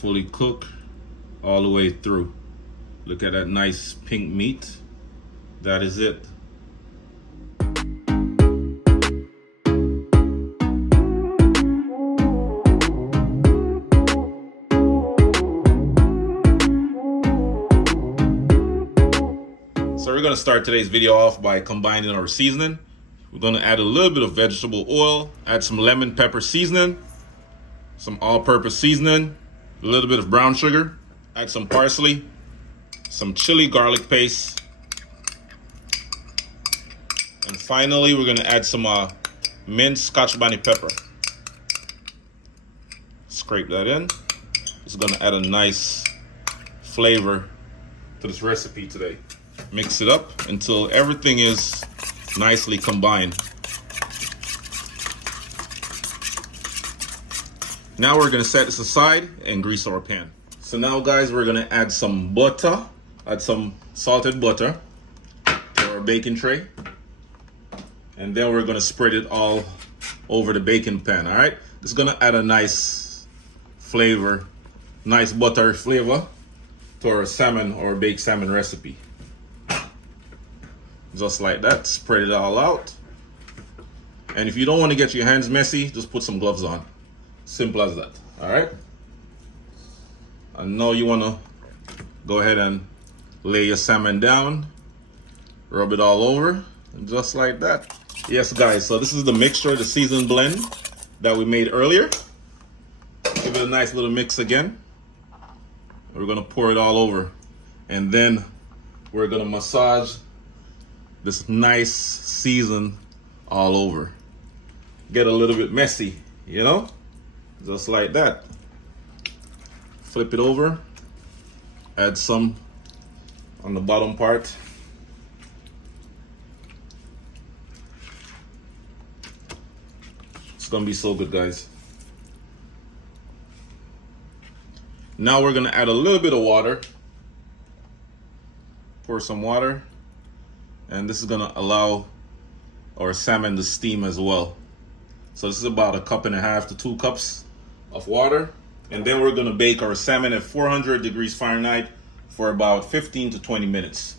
fully cooked all the way through. Look at that nice pink meat. That is it. So we're gonna start today's video off by combining our seasoning. We're gonna add a little bit of vegetable oil, add some lemon pepper seasoning, some all-purpose seasoning, a little bit of brown sugar, add some parsley, some chili garlic paste, and finally we're gonna add some minced scotch bonnet pepper. Scrape that in. It's gonna add a nice flavor to this recipe today. Mix it up until everything is nicely combined. Now we're gonna set this aside and grease our pan. So now guys, we're gonna add some butter, add some salted butter to our baking tray. And then we're gonna spread it all over the baking pan, all right? It's gonna add a nice flavor, nice butter flavor to our salmon or baked salmon recipe. Just like that, spread it all out. And if you don't want to get your hands messy, just put some gloves on. Simple as that, all right? I know you want to go ahead and lay your salmon down, rub it all over, and just like that. Yes, guys, so this is the mixture, the seasoned blend that we made earlier. Give it a nice little mix again. We're gonna pour it all over. And then we're gonna massage this nice season all over. Get a little bit messy, you know? Just like that. Flip it over. Add some on the bottom part. It's gonna be so good, guys. Now we're gonna add a little bit of water. Pour some water. And this is gonna allow our salmon to steam as well. So this is about 1.5 cups to 2 cups of water. And then we're gonna bake our salmon at 400 degrees Fahrenheit for about 15 to 20 minutes.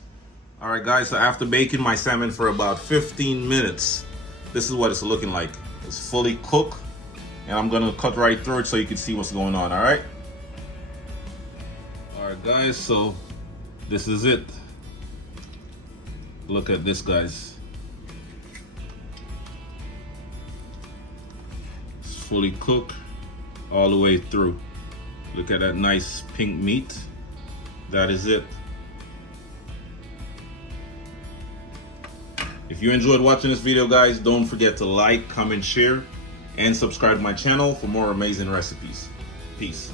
All right guys, so after baking my salmon for about 15 minutes, this is what it's looking like. It's fully cooked. And I'm gonna cut right through it so you can see what's going on, all right? All right guys, so this is it. Look at this, guys. It's fully cooked all the way through. Look at that nice pink meat. That is it. If you enjoyed watching this video, guys, don't forget to like, comment, share, and subscribe to my channel for more amazing recipes. Peace.